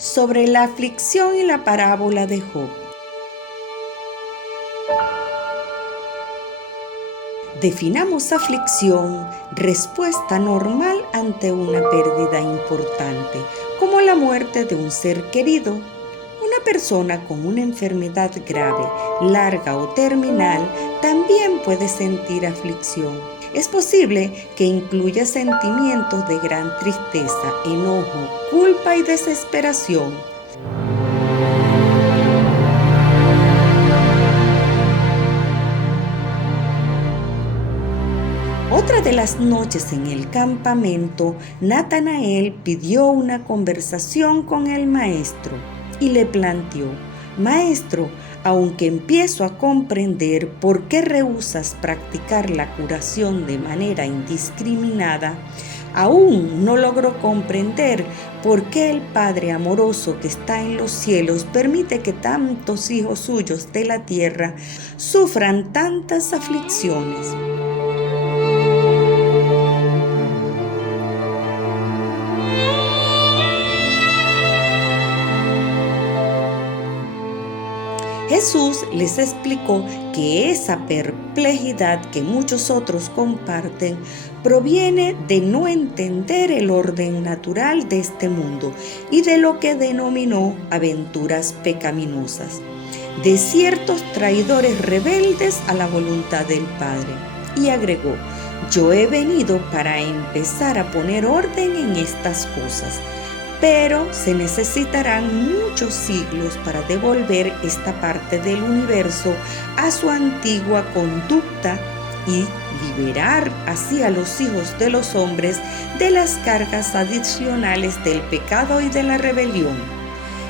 sobre la aflicción y la parábola de Job. Definamos aflicción, respuesta normal ante una pérdida importante, como la muerte de un ser querido. Una persona con una enfermedad grave, larga o terminal también puede sentir aflicción. Es posible que incluya sentimientos de gran tristeza, enojo, culpa y desesperación. Otra de las noches en el campamento, Natanael pidió una conversación con el maestro y le planteó: Maestro, aunque empiezo a comprender por qué rehusas practicar la curación de manera indiscriminada, aún no logro comprender por qué el Padre amoroso que está en los cielos permite que tantos hijos suyos de la tierra sufran tantas aflicciones. Jesús les explicó que esa perplejidad que muchos otros comparten proviene de no entender el orden natural de este mundo y de lo que denominó aventuras pecaminosas, de ciertos traidores rebeldes a la voluntad del Padre. Y agregó: yo he venido para empezar a poner orden en estas cosas, pero se necesitarán muchos siglos para devolver esta parte del universo a su antigua conducta y liberar así a los hijos de los hombres de las cargas adicionales del pecado y de la rebelión.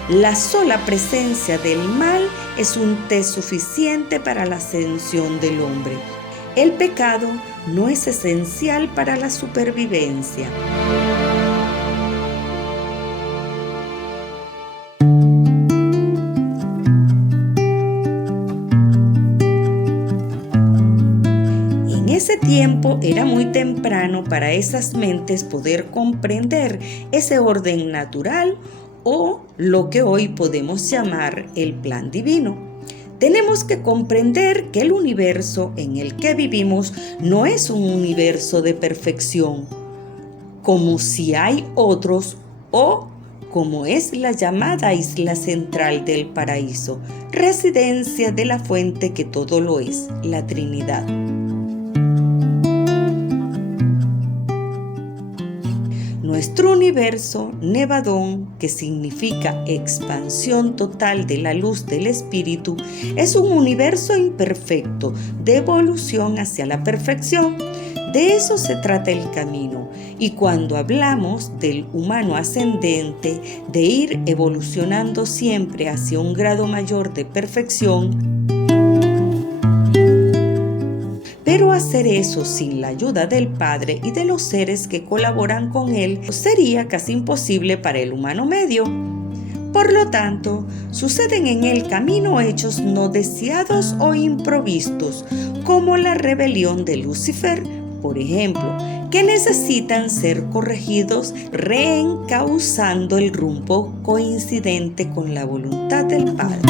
La sola presencia del mal es un test suficiente para la ascensión del hombre. El pecado no es esencial para la supervivencia. En ese tiempo era muy temprano para esas mentes poder comprender ese orden natural o lo que hoy podemos llamar el plan divino. Tenemos que comprender que el universo en el que vivimos no es un universo de perfección, como si hay otros, o como es la llamada isla central del paraíso, residencia de la fuente que todo lo es, la Trinidad. Nuestro universo, Nevadón, que significa expansión total de la luz del espíritu, es un universo imperfecto de evolución hacia la perfección. De eso se trata el camino. Y cuando hablamos del humano ascendente, de ir evolucionando siempre hacia un grado mayor de perfección, pero hacer eso sin la ayuda del Padre y de los seres que colaboran con Él sería casi imposible para el humano medio. Por lo tanto, suceden en el camino hechos no deseados o improvistos, como la rebelión de Lucifer, por ejemplo, que necesitan ser corregidos reencauzando el rumbo coincidente con la voluntad del Padre.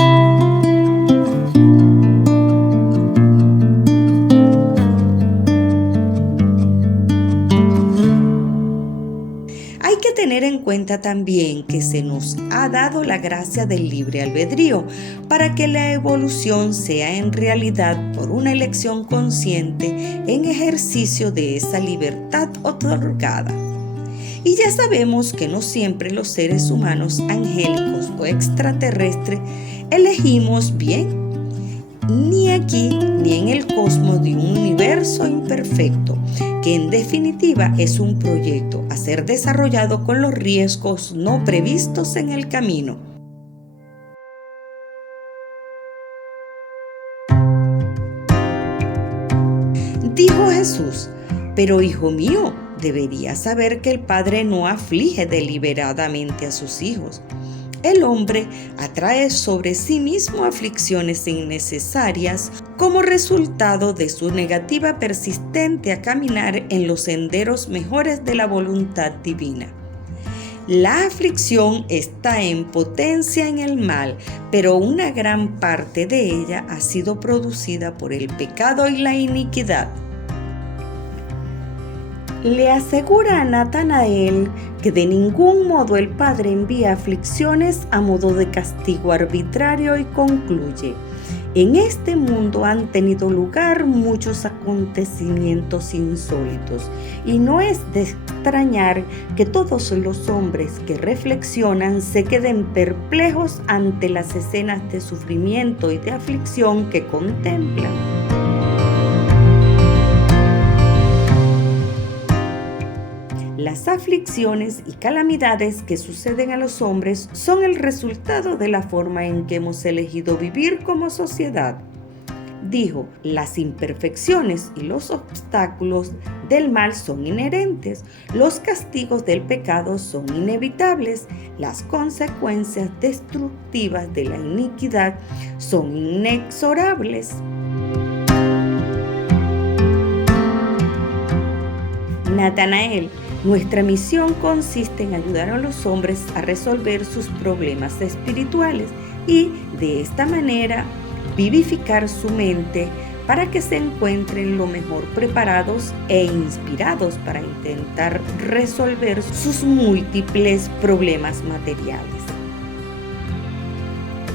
Hay que tener en cuenta también que se nos ha dado la gracia del libre albedrío para que la evolución sea en realidad por una elección consciente en ejercicio de esa libertad otorgada. Y ya sabemos que no siempre los seres humanos angélicos o extraterrestres elegimos bien, ni aquí ni en el cosmos de un universo imperfecto, que en definitiva es un proyecto a ser desarrollado con los riesgos no previstos en el camino. Dijo Jesús: pero hijo mío, deberías saber que el Padre no aflige deliberadamente a sus hijos. El hombre atrae sobre sí mismo aflicciones innecesarias como resultado de su negativa persistente a caminar en los senderos mejores de la voluntad divina. La aflicción está en potencia en el mal, pero una gran parte de ella ha sido producida por el pecado y la iniquidad. Le asegura a Natanael que de ningún modo el Padre envía aflicciones a modo de castigo arbitrario y concluye: en este mundo han tenido lugar muchos acontecimientos insólitos y no es de extrañar que todos los hombres que reflexionan se queden perplejos ante las escenas de sufrimiento y de aflicción que contemplan. Las aflicciones y calamidades que suceden a los hombres son el resultado de la forma en que hemos elegido vivir como sociedad. Dijo: las imperfecciones y los obstáculos del mal son inherentes, los castigos del pecado son inevitables, las consecuencias destructivas de la iniquidad son inexorables. Natanael, nuestra misión consiste en ayudar a los hombres a resolver sus problemas espirituales y, de esta manera, vivificar su mente para que se encuentren lo mejor preparados e inspirados para intentar resolver sus múltiples problemas materiales.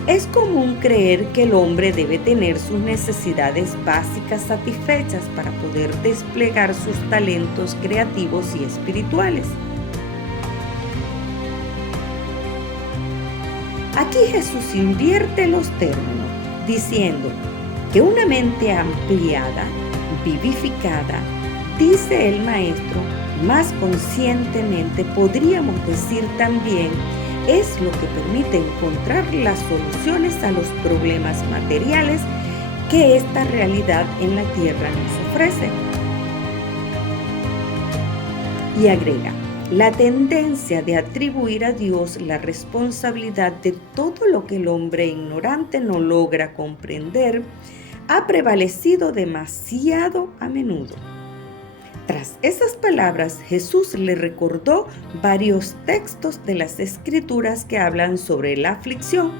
Es común creer que el hombre debe tener sus necesidades básicas satisfechas para poder desplegar sus talentos creativos y espirituales. Aquí Jesús invierte los términos, diciendo que una mente ampliada, vivificada, dice el Maestro, más conscientemente podríamos decir también, es lo que permite encontrar las soluciones a los problemas materiales que esta realidad en la tierra nos ofrece. Y agrega: la tendencia de atribuir a Dios la responsabilidad de todo lo que el hombre ignorante no logra comprender ha prevalecido demasiado a menudo. Tras esas palabras, Jesús le recordó varios textos de las Escrituras que hablan sobre la aflicción.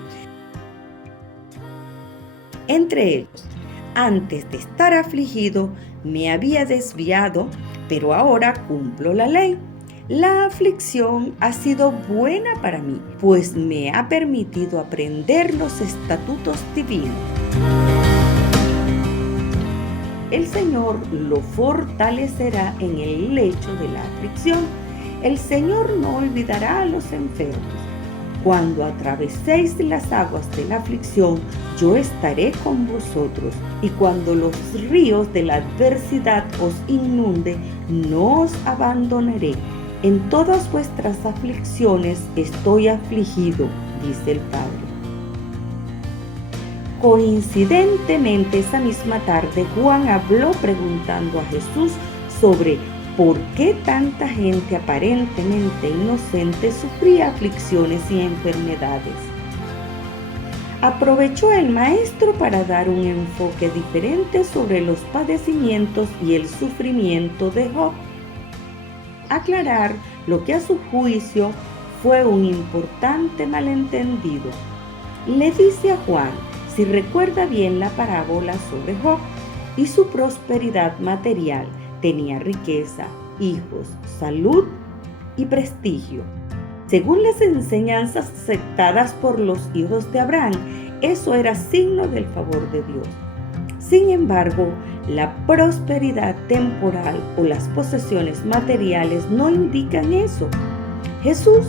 Entre ellos: antes de estar afligido, me había desviado, pero ahora cumplo la ley. La aflicción ha sido buena para mí, pues me ha permitido aprender los estatutos divinos. El Señor lo fortalecerá en el lecho de la aflicción. El Señor no olvidará a los enfermos. Cuando atraveséis las aguas de la aflicción, yo estaré con vosotros. Y cuando los ríos de la adversidad os inunde, no os abandonaré. En todas vuestras aflicciones estoy afligido, dice el Padre. Coincidentemente, esa misma tarde, Juan habló preguntando a Jesús sobre por qué tanta gente aparentemente inocente sufría aflicciones y enfermedades. Aprovechó el Maestro para dar un enfoque diferente sobre los padecimientos y el sufrimiento de Job. Aclarar lo que a su juicio fue un importante malentendido. Le dice a Juan, si recuerda bien la parábola sobre Job y su prosperidad material, tenía riqueza, hijos, salud y prestigio. Según las enseñanzas aceptadas por los hijos de Abraham, eso era signo del favor de Dios. Sin embargo, la prosperidad temporal o las posesiones materiales no indican eso. Jesús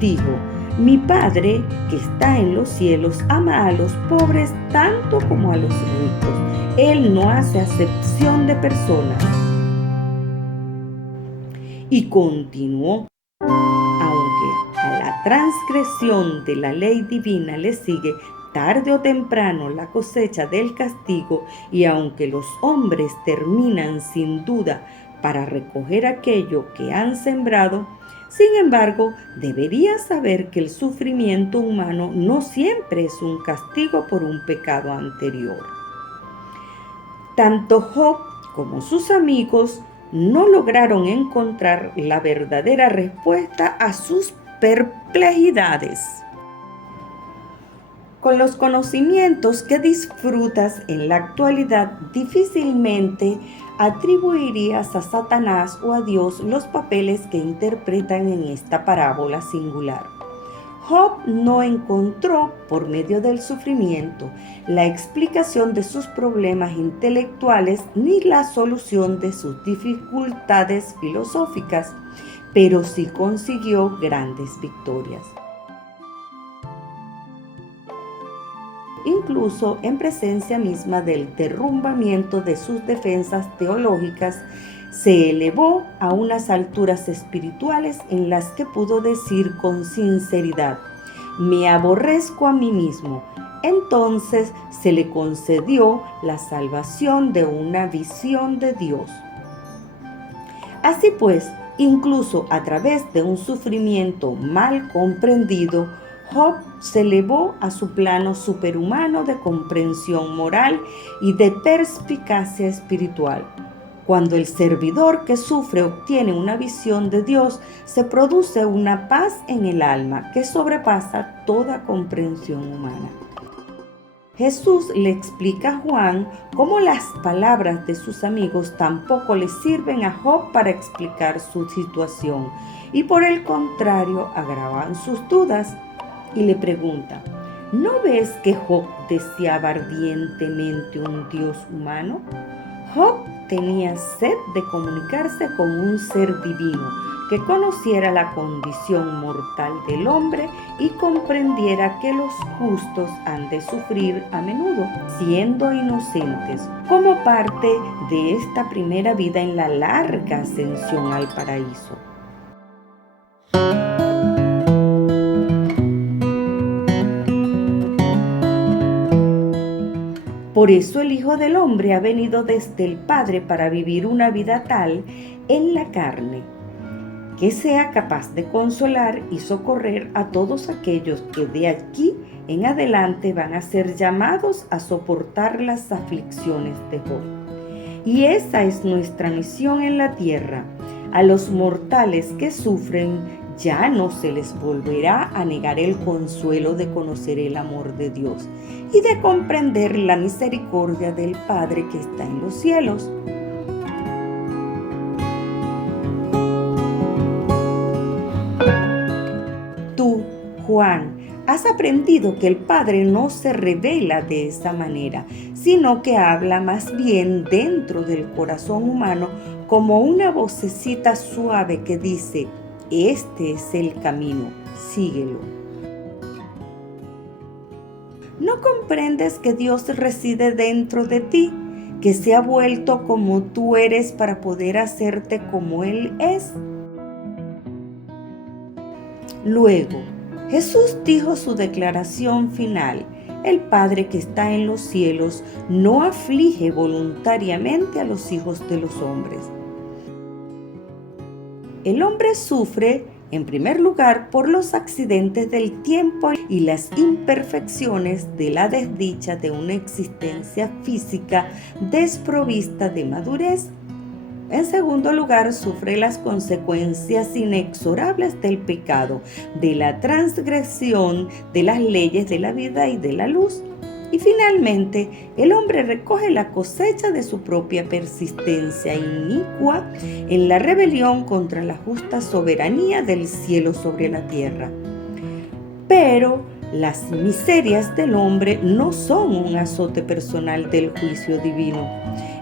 dijo: mi Padre que está en los cielos ama a los pobres tanto como a los ricos. Él no hace acepción de personas. Y continuó: aunque a la transgresión de la ley divina le sigue tarde o temprano la cosecha del castigo, y aunque los hombres terminan sin duda para recoger aquello que han sembrado, sin embargo, deberías saber que el sufrimiento humano no siempre es un castigo por un pecado anterior. Tanto Job como sus amigos no lograron encontrar la verdadera respuesta a sus perplejidades. Con los conocimientos que disfrutas en la actualidad, difícilmente atribuirías a Satanás o a Dios los papeles que interpretan en esta parábola singular. Job no encontró, por medio del sufrimiento, la explicación de sus problemas intelectuales ni la solución de sus dificultades filosóficas, pero sí consiguió grandes victorias. Incluso en presencia misma del derrumbamiento de sus defensas teológicas, se elevó a unas alturas espirituales en las que pudo decir con sinceridad: me aborrezco a mí mismo. Entonces se le concedió la salvación de una visión de Dios. Así pues, incluso a través de un sufrimiento mal comprendido, Job se elevó a su plano superhumano de comprensión moral y de perspicacia espiritual. Cuando el servidor que sufre obtiene una visión de Dios, se produce una paz en el alma que sobrepasa toda comprensión humana. Jesús le explica a Juan cómo las palabras de sus amigos tampoco le sirven a Job para explicar su situación y por el contrario agravan sus dudas, y le pregunta: ¿no ves que Job deseaba ardientemente un Dios humano? Job tenía sed de comunicarse con un ser divino que conociera la condición mortal del hombre y comprendiera que los justos han de sufrir a menudo, siendo inocentes, como parte de esta primera vida en la larga ascensión al paraíso. Por eso el Hijo del Hombre ha venido desde el Padre para vivir una vida tal en la carne, que sea capaz de consolar y socorrer a todos aquellos que de aquí en adelante van a ser llamados a soportar las aflicciones de Job. Y esa es nuestra misión en la tierra. A los mortales que sufren ya no se les volverá a negar el consuelo de conocer el amor de Dios y de comprender la misericordia del Padre que está en los cielos. Tú, Juan, has aprendido que el Padre no se revela de esa manera, sino que habla más bien dentro del corazón humano como una vocecita suave que dice: este es el camino, síguelo. ¿No comprendes que Dios reside dentro de ti, que se ha vuelto como tú eres para poder hacerte como Él es? Luego, Jesús dijo su declaración final: el Padre que está en los cielos no aflige voluntariamente a los hijos de los hombres. El hombre sufre, en primer lugar, por los accidentes del tiempo y las imperfecciones de la desdicha de una existencia física desprovista de madurez. En segundo lugar, sufre las consecuencias inexorables del pecado, de la transgresión de las leyes de la vida y de la luz. Y finalmente, el hombre recoge la cosecha de su propia persistencia inicua en la rebelión contra la justa soberanía del cielo sobre la tierra. Pero las miserias del hombre no son un azote personal del juicio divino.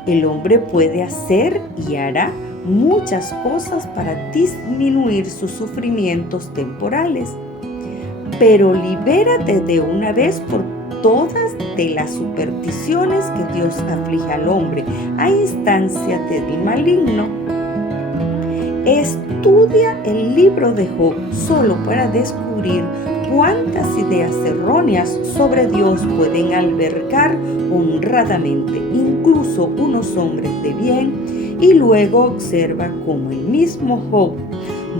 El hombre puede hacer y hará muchas cosas para disminuir sus sufrimientos temporales. Pero libérate de una vez por todas de las supersticiones que Dios aflige al hombre a instancia del maligno. Estudia el libro de Job solo para descubrir cuántas ideas erróneas sobre Dios pueden albergar honradamente incluso unos hombres de bien, y luego observa cómo el mismo Job,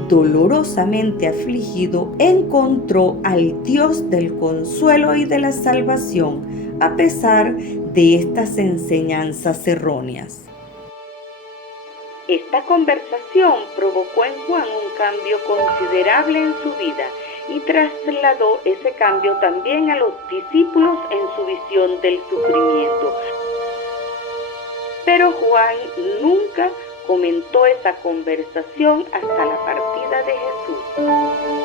dolorosamente afligido, encontró al Dios del consuelo y de la salvación a pesar de estas enseñanzas erróneas. Esta conversación provocó en Juan un cambio considerable en su vida y trasladó ese cambio también a los discípulos en su visión del sufrimiento. Pero Juan nunca comentó esa conversación hasta la partida de Jesús.